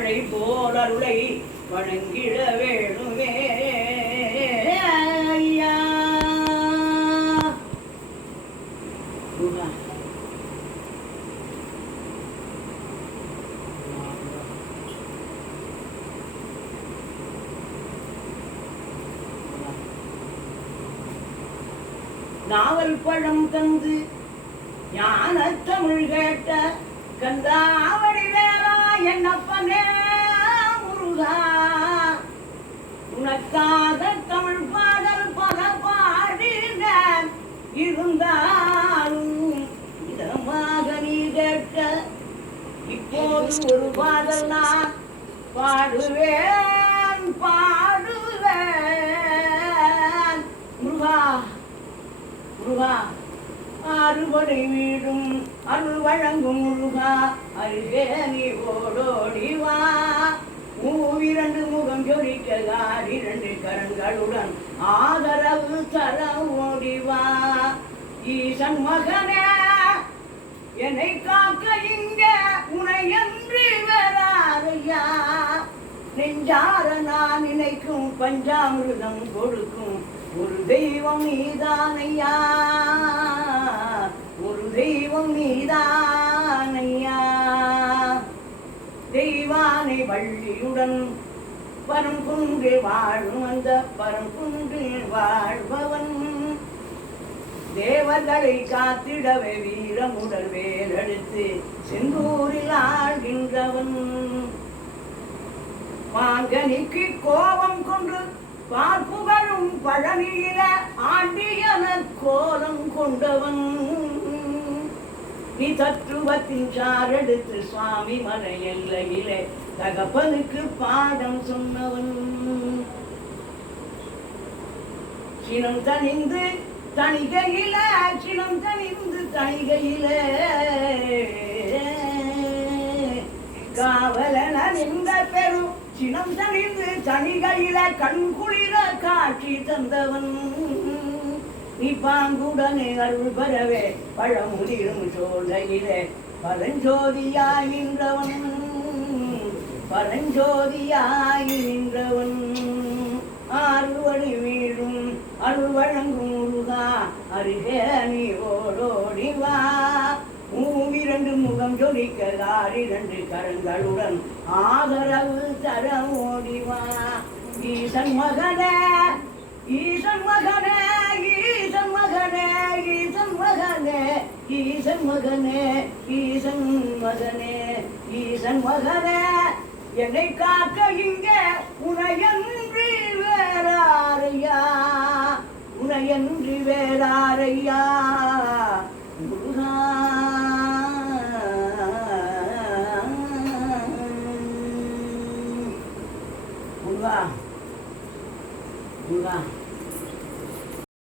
மழை போல் அருளை வணங்கிட வேணுமே. ஐயா நாவல் பழம் தந்து ஞான தமிழ் கேட்ட கந்தாவடி வேளா என்னப்பனே முருகா, உனக்காக தமிழ் பாடல் பல பாடின இருந்தாலும் இதமாக நீ கேட்க இப்போது ஒரு பாடல் நான் பாடுவேன் பாடுவேன். முருகா முருகா, அறுபடை வீடும் அருள் வழங்கும் முருகா, அருகே நீ ஓடோடி வா. மூவிரண்டு முகம் ஜொலிக்ககார் இரண்டு கரங்களுடன் ஆதரவு தர ஓடிவா. ஈசன் மகனே என்னை காக்க இங்க உனை என்று வராதையா. நெஞ்சார நான் நினைக்கும் பஞ்சாமிருதம் கொடுக்கும் ஒரு தெய்வம் நீதானையா, ஒரு தெய்வம் நீதானையா. தெய்வானை வள்ளியுடன் பரம்புன்றில் வாழும் அந்த பரம்புன்றில் வாழ்பவன், தேவர்களை காத்திடவே வீரமுடல் வேலெடுத்து செந்தூரில் ஆழ்கின்றவன். மாங்கனிக்கு கோபம் கொண்டு பார்ப்புகழும் பழனியில ஆண்டியன கோலம் கொண்டவன். நீ தத்துவத்தின் சாரெடுத்து சுவாமி மலை எல்லையிலே தகப்பனுக்கு பாடம் சொன்னவன். சினம் தணிந்து தணிகையில சினம் தணிந்து தணிகையில காவலன நின்ற பெரும் சினம் தணிந்து தணிகையில கண்குளிர காட்சி தந்தவன். நீ பாங்குடனே அருள் பெறவே பழமுதிரும் சோலையிலே பரஞ்சோதியாய் நின்றவன், பரஞ்சோதியாய் நின்றவன். ஆறுவடி வீடும் அருள் வழங்கும் முருகா, அருகே நீ ஓடோடி வா. மூவிரண்டு முகம் ஜொலிக்ககார் இரண்டு கரங்களுடன் ஆதரவு தர ஓடிவா. ஈசன் மகனே ஈசன் மகனே ஈசன் மகனே ஈசன் மகனே ஈசன் மகனே ஈசன் மகனே ஈசன் மகனே என்னை காக்க இங்க உனையன்றி வேறாரையா, உனையன்றி வேறாரையா.